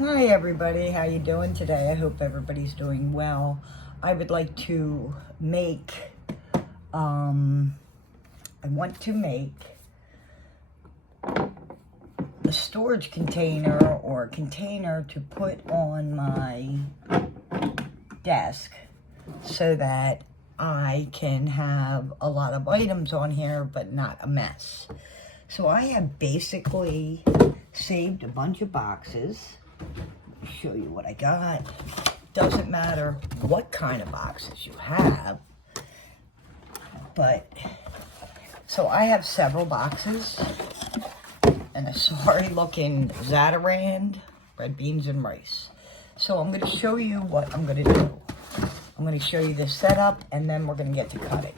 Hi everybody, how you doing today? I hope everybody's doing well. I would like to make, I want to make a storage container or a container to put on my desk so that I can have a lot of items on here but not a mess. So I have basically saved a bunch of boxes. Show you what I got. Doesn't matter what kind of boxes you have, but so I have several boxes and a sorry looking Zatarain red beans and rice. So I'm going to show you what I'm going to do. I'm going to show you the setup and then we're going to get to cutting.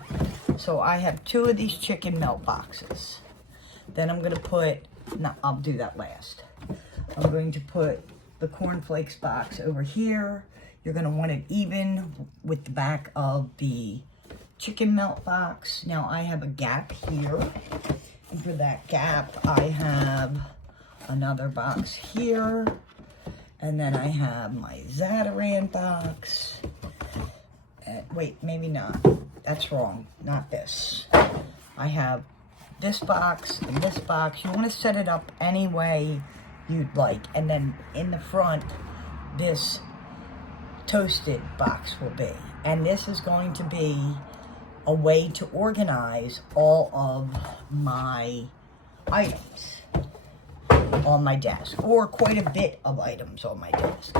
So I have two of these chicken melt boxes. Then I'm going to put, no, I'll do that last. I'm going to put the cornflakes box over here. You're going to want it even with the back of the chicken melt box. Now I have a gap here, and for that gap I have another box here, and then I have my Zatarain box. Wait, maybe not. That's wrong. Not this. I have this box and this box. You want to set it up any way you'd like, and then in the front this toasted box will be, and this is going to be a way to organize all of my items on my desk, or quite a bit of items on my desk.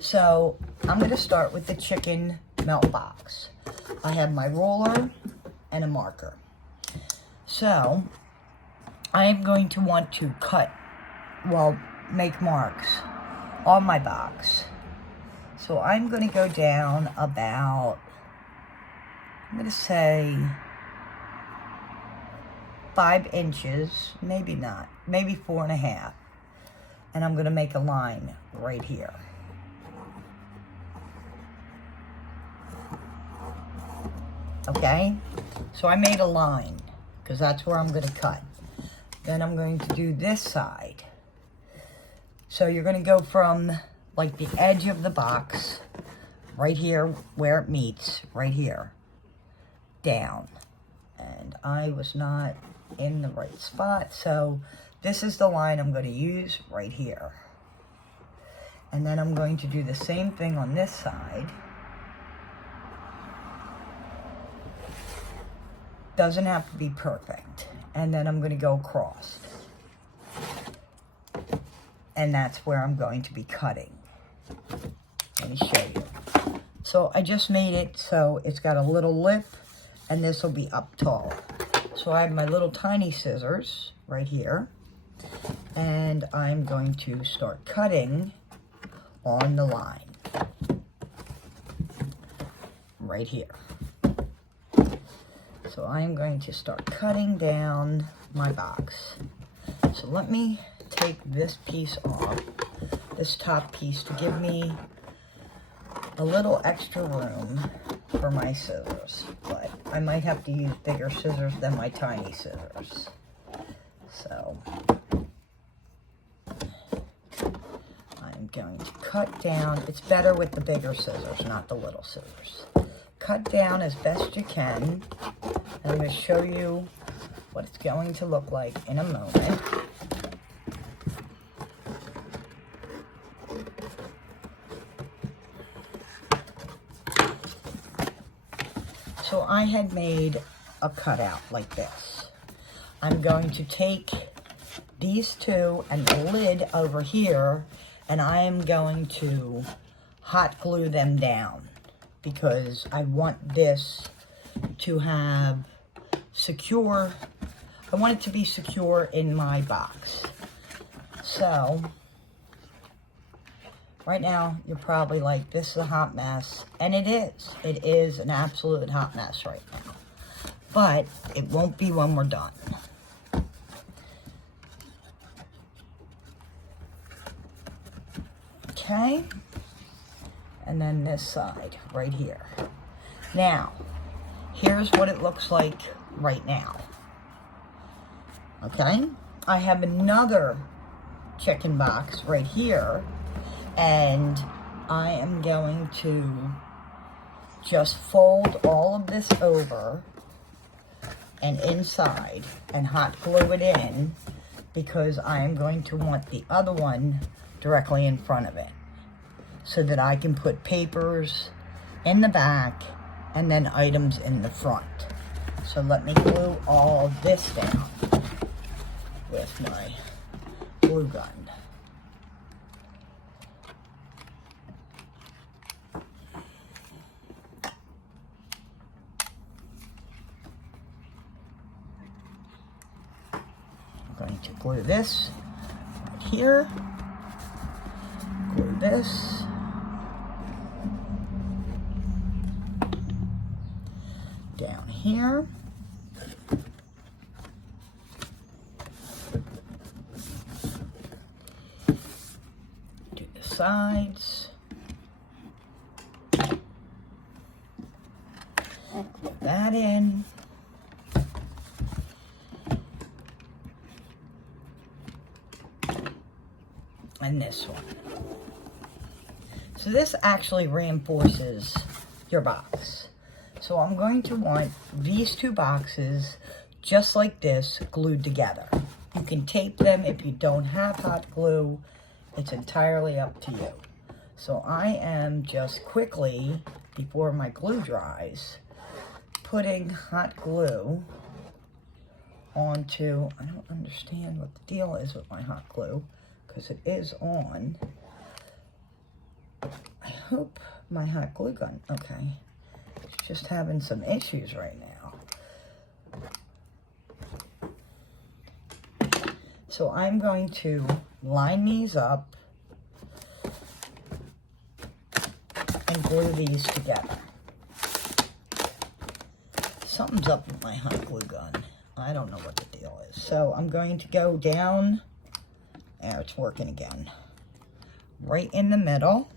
So I'm going to start with the chicken melt box. I have my roller and a marker. So I am going to want to make marks on my box. So I'm going to go down about, I'm going to say 5 inches, maybe not, maybe 4.5. And I'm going to make a line right here. Okay, so I made a line because that's where I'm going to cut. Then I'm going to do this side. So you're going to go from like the edge of the box, right here where it meets, right here, down. And I was not in the right spot, so this is the line I'm going to use right here. And then I'm going to do the same thing on this side. Doesn't have to be perfect. And then I'm going to go across. And that's where I'm going to be cutting. Let me show you. So I just made it so it's got a little lip, and this will be up tall. So I have my little tiny scissors right here, and I'm going to start cutting on the line right here. So I'm going to start cutting down my box. So let me take this piece off, this top piece, to give me a little extra room for my scissors. But I might have to use bigger scissors than my tiny scissors. So I'm going to cut down. It's better with the bigger scissors, not the little scissors. Cut down as best you can. I'm going to show you what it's going to look like in a moment. So I had made a cutout like this. I'm going to take these two and the lid over here, and I am going to hot glue them down because I want this to have secure, I want it to be secure in my box. So right now you're probably like, this is a hot mess, and it is an absolute hot mess right now, but it won't be when we're done. Okay, and then this side right here. Now here's what it looks like right now. Okay, I have another chicken box right here And I am going to just fold all of this over and inside and hot glue it in, because I am going to want the other one directly in front of it so that I can put papers in the back and then items in the front. So let me glue all of this down with my glue gun. I'm going to glue this right here, glue this, down here, do the sides, glue that in, and this one. So this actually reinforces your box. So I'm going to want these two boxes just like this glued together. You can tape them if you don't have hot glue. It's entirely up to you. So I am just quickly, before my glue dries, putting hot glue onto, I don't understand what the deal is with my hot glue, because it is on. I hope my hot glue gun, okay. It's just having some issues right now. So I'm going to line these up and glue these together. Something's up with my hot glue gun. I don't know what the deal is. So I'm going to go down. There, it's working again. Right in the middle.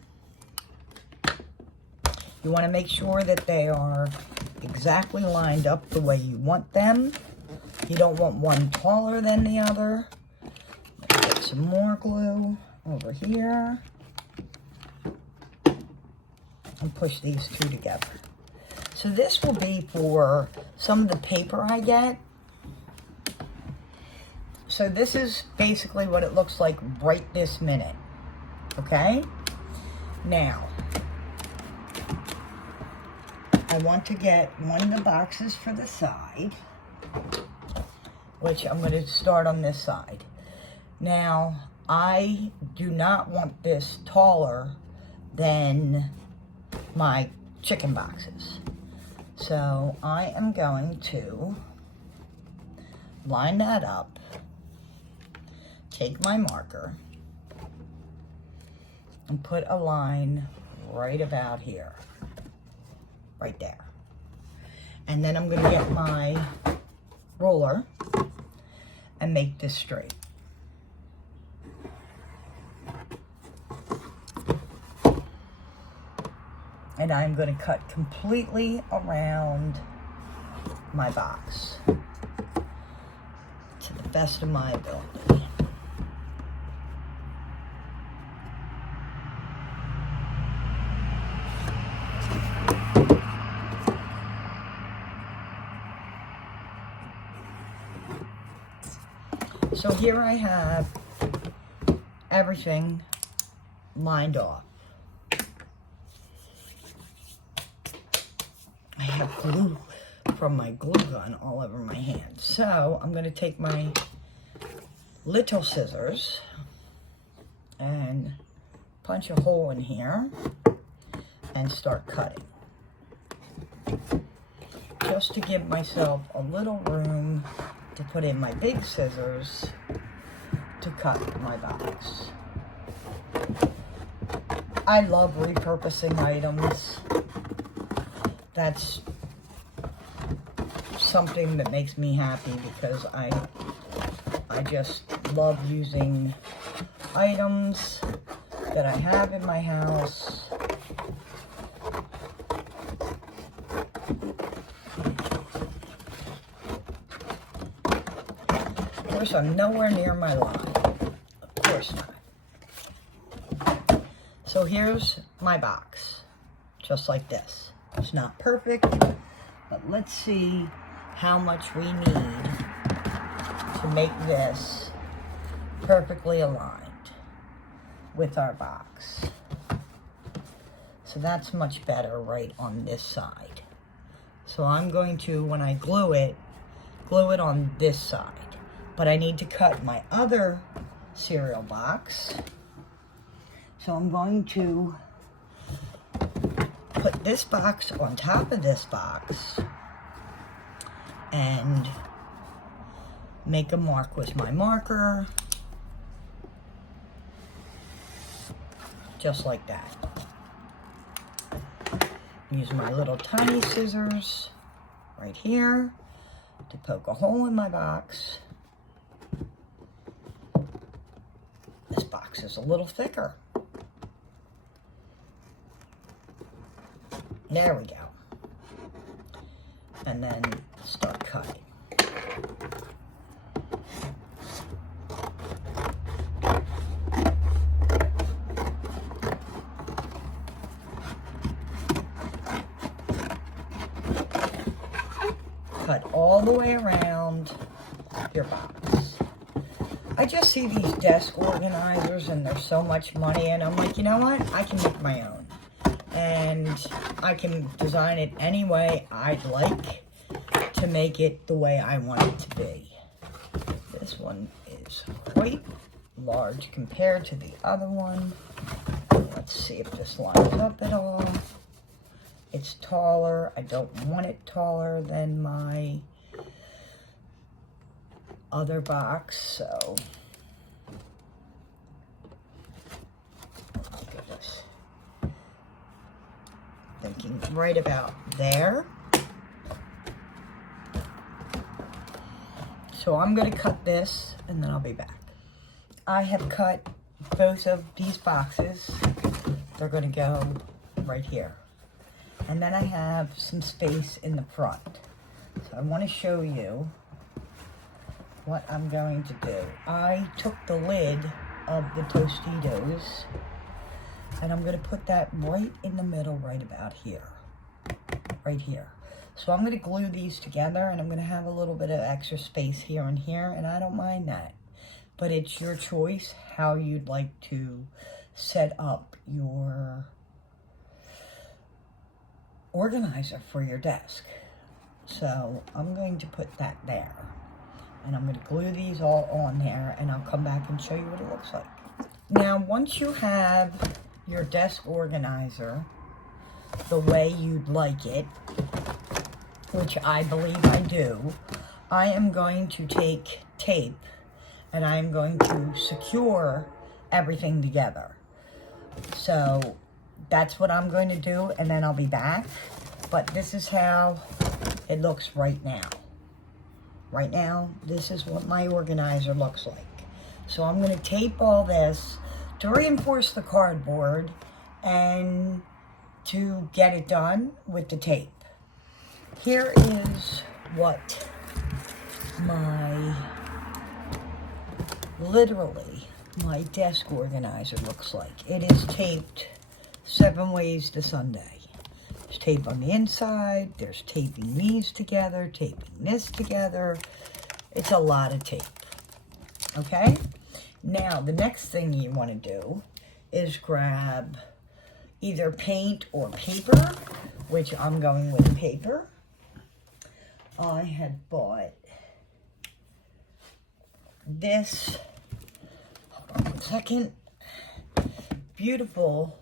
You want to make sure that they are exactly lined up the way you want them. You don't want one taller than the other. Let's get some more glue over here. And push these two together. So this will be for some of the paper I get. So this is basically what it looks like right this minute. Okay? Now, I want to get one of the boxes for the side, which I'm going to start on this side. Now, I do not want this taller than my chicken boxes. So I am going to line that up, take my marker, and put a line right about here. Right there. And then I'm going to get my roller and make this straight. And I'm going to cut completely around my box to the best of my ability. So here I have everything lined off. I have glue from my glue gun all over my hand. So I'm going to take my little scissors and punch a hole in here and start cutting. Just to give myself a little room to put in my big scissors to cut my box. I love repurposing items. That's something that makes me happy because I just love using items that I have in my house. Of course, I'm nowhere near my line. Of course not. So here's my box, just like this. It's not perfect, but let's see how much we need to make this perfectly aligned with our box. So that's much better right on this side. So I'm going to, when I glue it on this side. But I need to cut my other cereal box. So I'm going to put this box on top of this box and make a mark with my marker. Just like that. Use my little tiny scissors right here to poke a hole in my box. This box is a little thicker. There we go. And then start cutting. Cut all the way around your box. I just see these desk organizers and there's so much money, and I'm like, you know what? I can make my own. And I can design it any way I'd like to make it the way I want it to be. This one is quite large compared to the other one. Let's see if this lines up at all. It's taller. I don't want it taller than my other box, so look at this. Thinking right about there. So I'm going to cut this and then I'll be back. I have cut both of these boxes. They're going to go right here. And then I have some space in the front. So I want to show you what I'm going to do. I took the lid of the Tostitos and I'm going to put that right in the middle, right about here. Right here. So I'm going to glue these together, and I'm going to have a little bit of extra space here and here, and I don't mind that. But it's your choice how you'd like to set up your organizer for your desk. So I'm going to put that there. And I'm going to glue these all on there, and I'll come back and show you what it looks like. Now, once you have your desk organizer the way you'd like it, which I believe I do, I am going to take tape and I am going to secure everything together. So that's what I'm going to do, and then I'll be back. But this is how it looks right now. Right now, this is what my organizer looks like. So I'm going to tape all this to reinforce the cardboard and to get it done with the tape. Here is what literally my desk organizer looks like. It is taped 7 ways to Sunday. There's tape on the inside, there's taping these together, taping this together. It's a lot of tape, okay? Now, the next thing you want to do is grab either paint or paper, which I'm going with paper. I had bought this, hold on 1 second, beautiful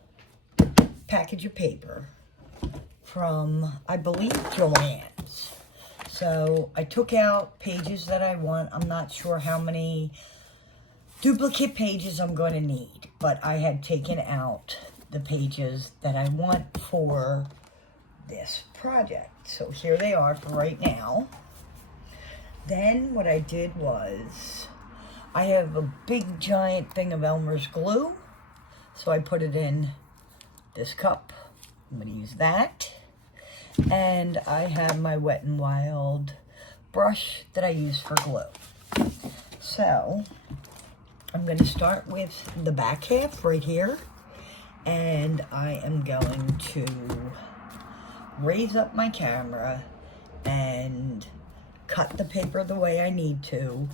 package of paper from, I believe, Joann's. So I took out pages that I want. I'm not sure how many duplicate pages I'm going to need, but I had taken out the pages that I want for this project. So here they are for right now. Then what I did was, I have a big giant thing of Elmer's glue. So I put it in this cup. I'm going to use that. And I have my Wet n Wild brush that I use for glue. So I'm going to start with the back half right here. and I am going to raise up my camera and cut the paper the way I need to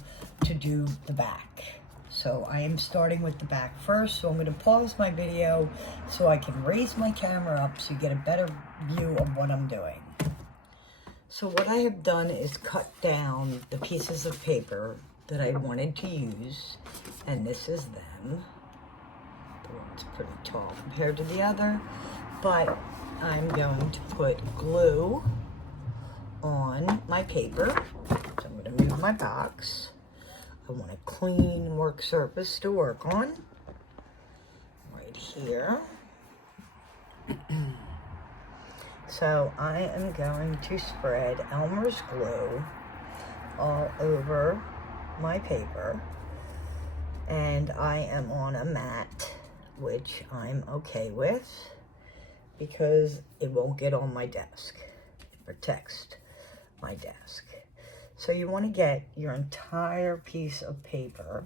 do the back. So I am starting with the back first, so I'm going to pause my video so I can raise my camera up so you get a better view of what I'm doing. So what I have done is cut down the pieces of paper that I wanted to use, and this is them. The one's pretty tall compared to the other, but I'm going to put glue on my paper. So I'm going to move my box. I want a clean work surface to work on. Right here. So I am going to spread Elmer's glue all over my paper. And I am on a mat, which I'm okay with because it won't get on my desk. It protects my desk. So you want to get your entire piece of paper.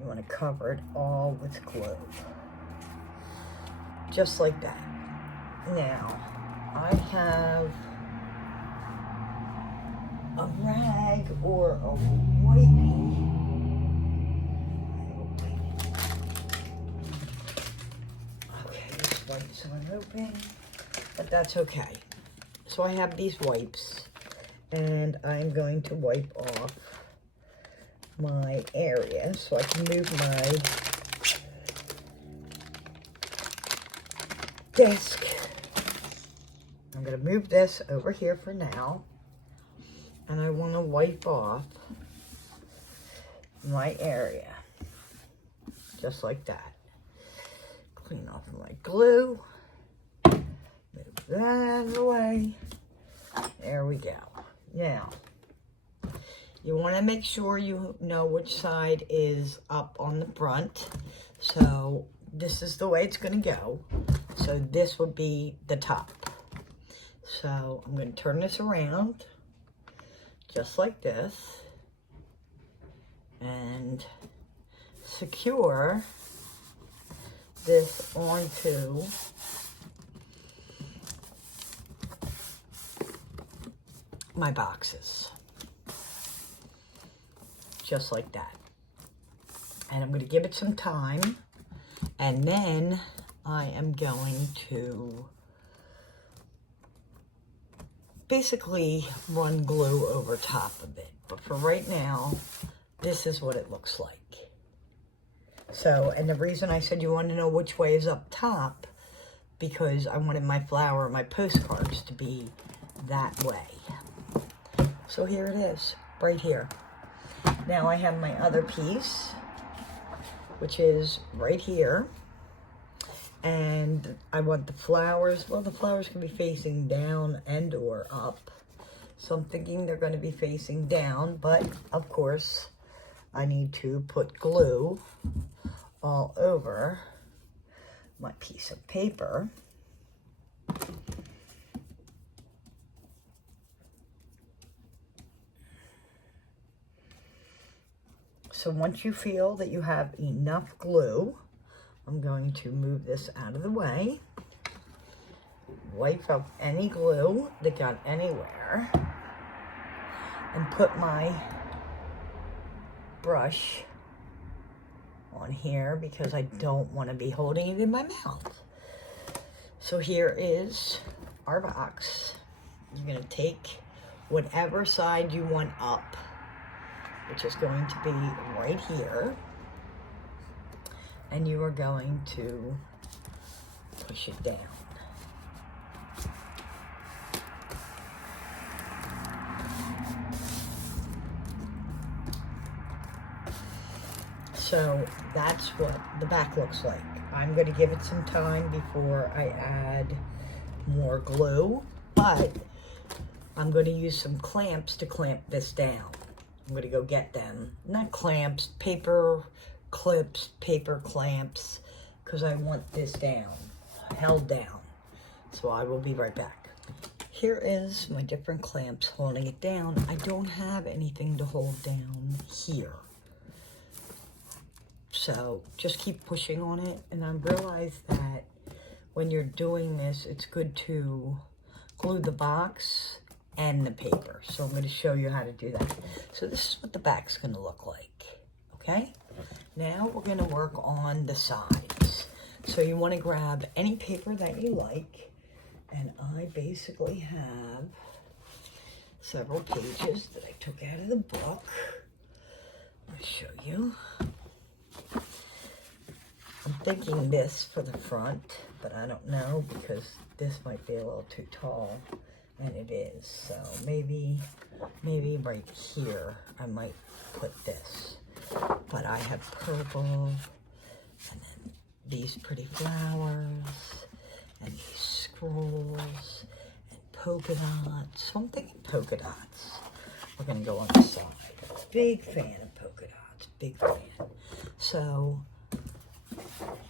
You want to cover it all with glue. Just like that. Now, I have a rag or a wipey. Okay, this wipes are open, but that's okay. So I have these wipes, and I'm going to wipe off my area so I can move my desk. I'm going to move this over here for now, and I want to wipe off my area just like that. Clean off my glue, move that out of the way. There we go. Now, you want to make sure you know which side is up on the front. So this is the way it's going to go. So this would be the top. So I'm going to turn this around just like this and secure this onto my boxes. Just like that. And I'm going to give it some time, and then I am going to basically run glue over top of it. But for right now, this is what it looks like. So, and the reason I said you want to know which way is up top, because I wanted my flower, my postcards to be that way. So here it is, right here. Now I have my other piece, which is right here. And I want the flowers, well, the flowers can be facing down and or up. So I'm thinking they're going to be facing down, but of course I need to put glue all over my piece of paper. So once you feel that you have enough glue, I'm going to move this out of the way, wipe up any glue that got anywhere, and put my brush on here because I don't want to be holding it in my mouth. So here is our box. You're going to take whatever side you want up, which is going to be right here. And you are going to push it down. So that's what the back looks like. I'm going to give it some time before I add more glue, but I'm going to use some clamps to clamp this down. I'm going to go get them. Not clamps, paper clips, paper clamps, because I want this down, held down. So I will be right back. Here is my different clamps holding it down. I don't have anything to hold down here. So just keep pushing on it. And I realized that when you're doing this, it's good to glue the box and the paper. So I'm going to show you how to do that. So this is what the back's going to look like. Okay? Now we're going to work on the sides. So you want to grab any paper that you like. And I basically have several pages that I took out of the book. I'll show you. I'm thinking this for the front, but I don't know because this might be a little too tall, and it is. So maybe right here I might put this. But I have purple, and then these pretty flowers, and these scrolls, and polka dots. So I'm thinking polka dots. We're gonna go on the side. Big fan of polka dots, big fan. So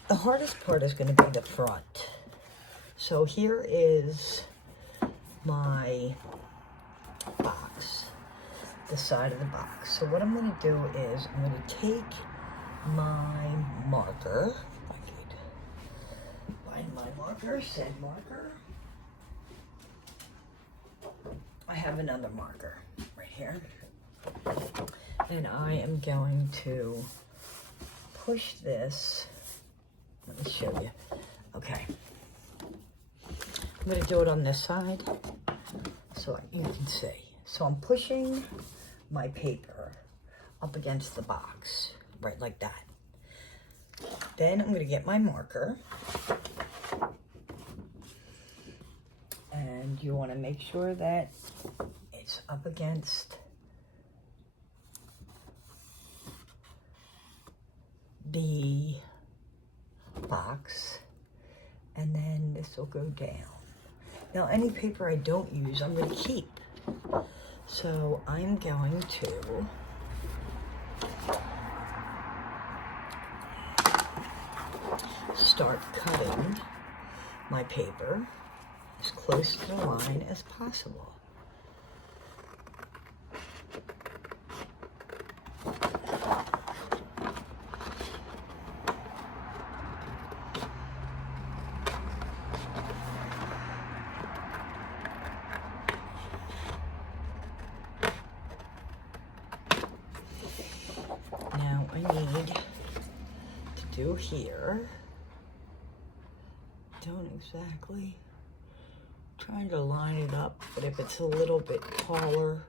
the hardest part is going to be the front. So here is my box, the side of the box. So what I'm going to do is I'm going to take my marker. If I could find my marker, said marker. I have another marker right here. And I am going to push this. Let me show you. Okay. I'm going to do it on this side so you can see. So I'm pushing my paper up against the box, right like that. Then I'm going to get my marker. And you want to make sure that it's up against the box, and then this will go down. Now any paper I don't use I'm going to keep, so I'm going to start cutting my paper as close to the line as possible. Now I need to do here, don't exactly, trying to line it up, but if it's a little bit taller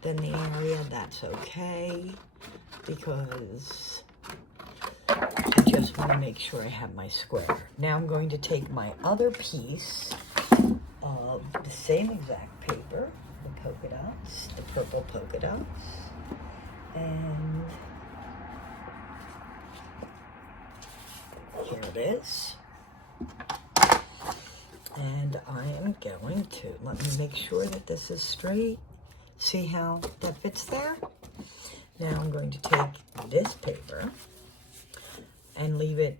than the area, that's okay, because I just want to make sure I have my square. Now I'm going to take my other piece of the same exact paper, the polka dots, the purple polka dots, and here it is. And I am going to, let me make sure that this is straight. See how that fits there? Now I'm going to take this paper and leave it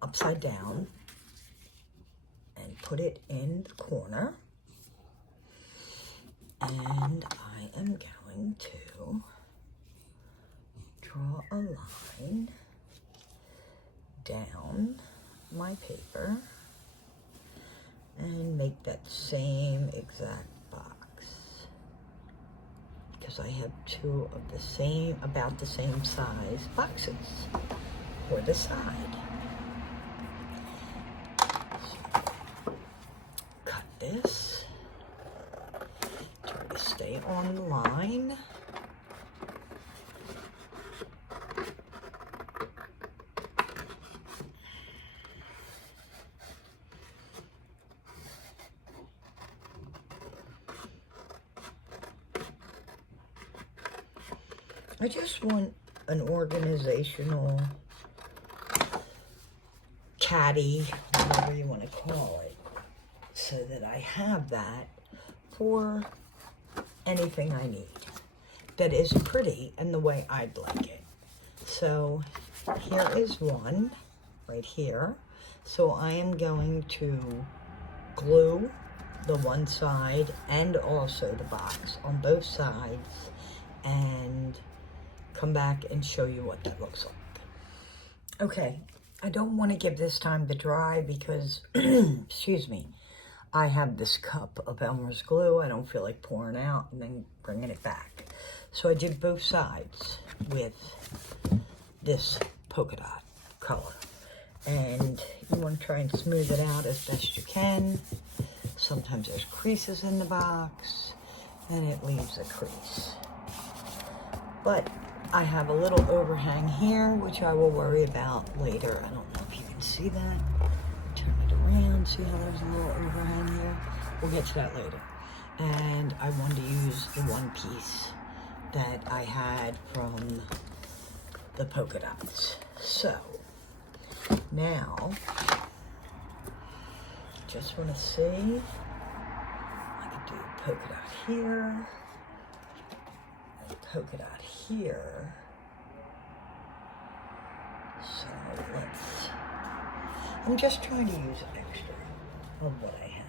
upside down and put it in the corner. And I am going to draw a line down my paper and make that same exact box, because I have two of the same, about the same size boxes for the side. So, cut this, try to stay on the line. I just want an organizational caddy, whatever you want to call it, so that I have that for anything I need that is pretty and the way I'd like it. So here is one right here. So I am going to glue the one side and also the box on both sides and come back and show you what that looks like. Okay, I don't want to give this time to dry because, excuse me, I have this cup of Elmer's glue. I don't feel like pouring out and then bringing it back. So I did both sides with this polka dot color. And you want to try and smooth it out as best you can. Sometimes there's creases in the box and it leaves a crease. But I have a little overhang here, which I will worry about later. I don't know if you can see that. Turn it around, see how there's a little overhang here? We'll get to that later. And I wanted to use the one piece that I had from the polka dots. So, now, just want to see, I could do polka dot here, and polka dot here. So I'm just trying to use extra of what I have.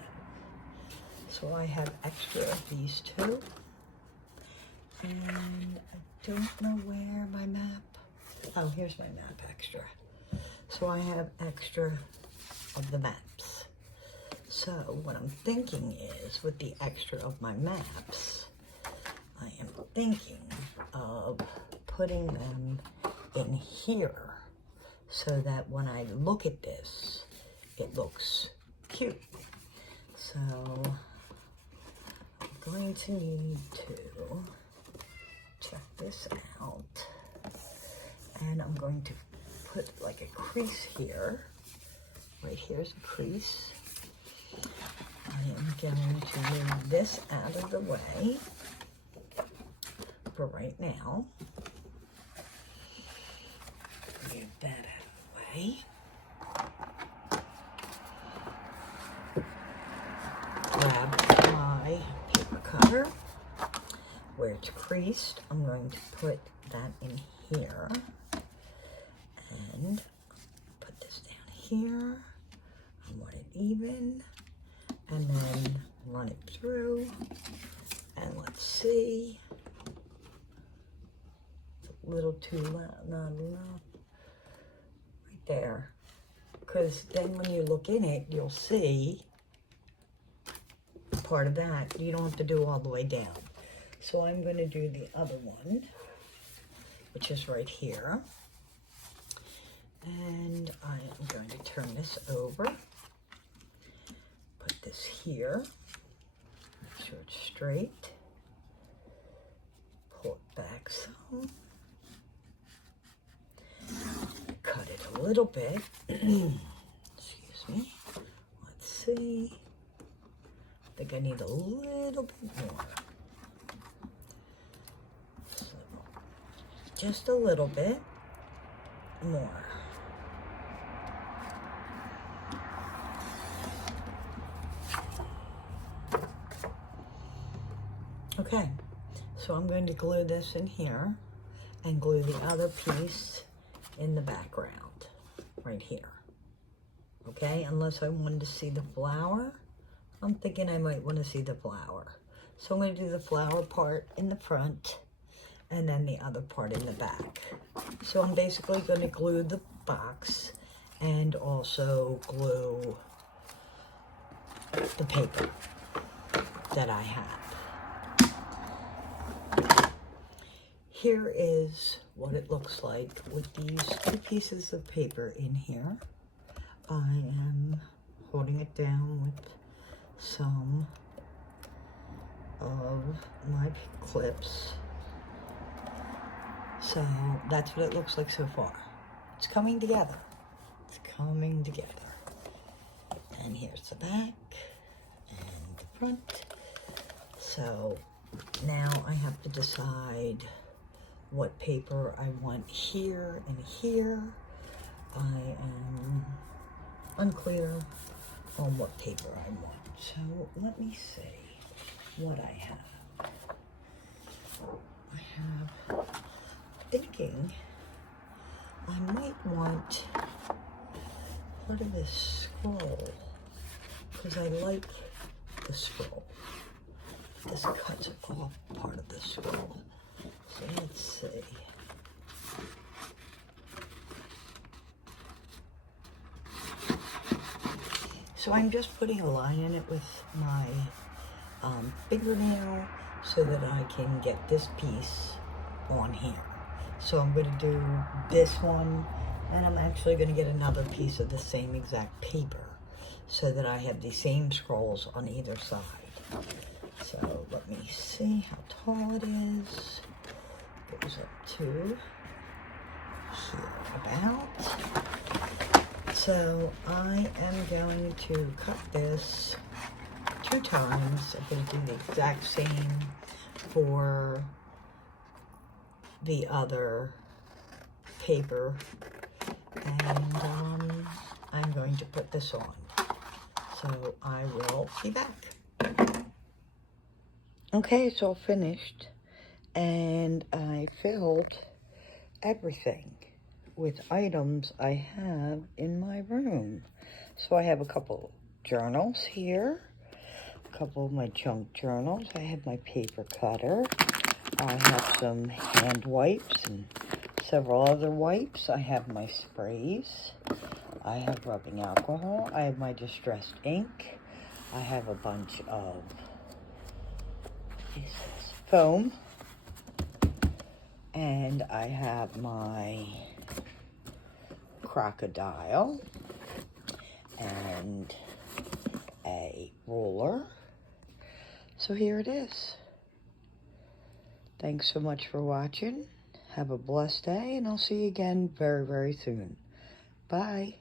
So I have extra of these two. And I don't know where my map, oh, here's my map extra. So I have extra of the maps. So what I'm thinking is, with the extra of my maps, I am thinking of putting them in here so that when I look at this, it looks cute. So I'm going to need to check this out. And I'm going to put like a crease here. Right here's a crease. I am going to move this out of the way for right now. Move that out of the way. Grab my paper cutter. Where it's creased, I'm going to put that in here. And put this down here. I want it even. And then run it through. And let's see. It's a little too loud, not enough. Right there. Because then when you look in it, you'll see part of that. You don't have to do all the way down. So I'm going to do the other one, which is right here. And I am going to turn this over. Put this here. Make sure it's straight. Pull it back some. Cut it a little bit. Excuse me. Let's see. I think I need a little bit more. So, just a little bit more. Okay, so I'm going to glue this in here and glue the other piece in the background, right here. Okay, unless I wanted to see the flower, I'm thinking I might want to see the flower. So I'm going to do the flower part in the front and then the other part in the back. So I'm basically going to glue the box and also glue the paper that I have. Here is what it looks like with these two pieces of paper in here. I am holding it down with some of my clips. So that's what it looks like so far. It's coming together. It's coming together. And here's the back and the front. So now I have to decide what paper I want here and here. I am unclear on what paper I want. So let me see what I have. I have, thinking I might want part of this scroll because I like the scroll. This cuts off part of the scroll. So let's see. So I'm just putting a line in it with my fingernail so that I can get this piece on here. So I'm going to do this one, and I'm actually going to get another piece of the same exact paper so that I have the same scrolls on either side. So let me see how tall it is. It goes up to here about. So I am going to cut this 2 times. I'm going to do the exact same for the other paper, and I'm going to put this on. So I will be back. Okay, it's all finished, and I filled everything with items I have in my room. So I have a couple journals here, a couple of my junk journals. I have my paper cutter. I have some hand wipes and several other wipes. I have my sprays. I have rubbing alcohol. I have my distressed ink. I have a bunch of foam. And I have my crocodile and a ruler. So here it is. Thanks so much for watching. Have a blessed day, and I'll see you again very, very soon. Bye.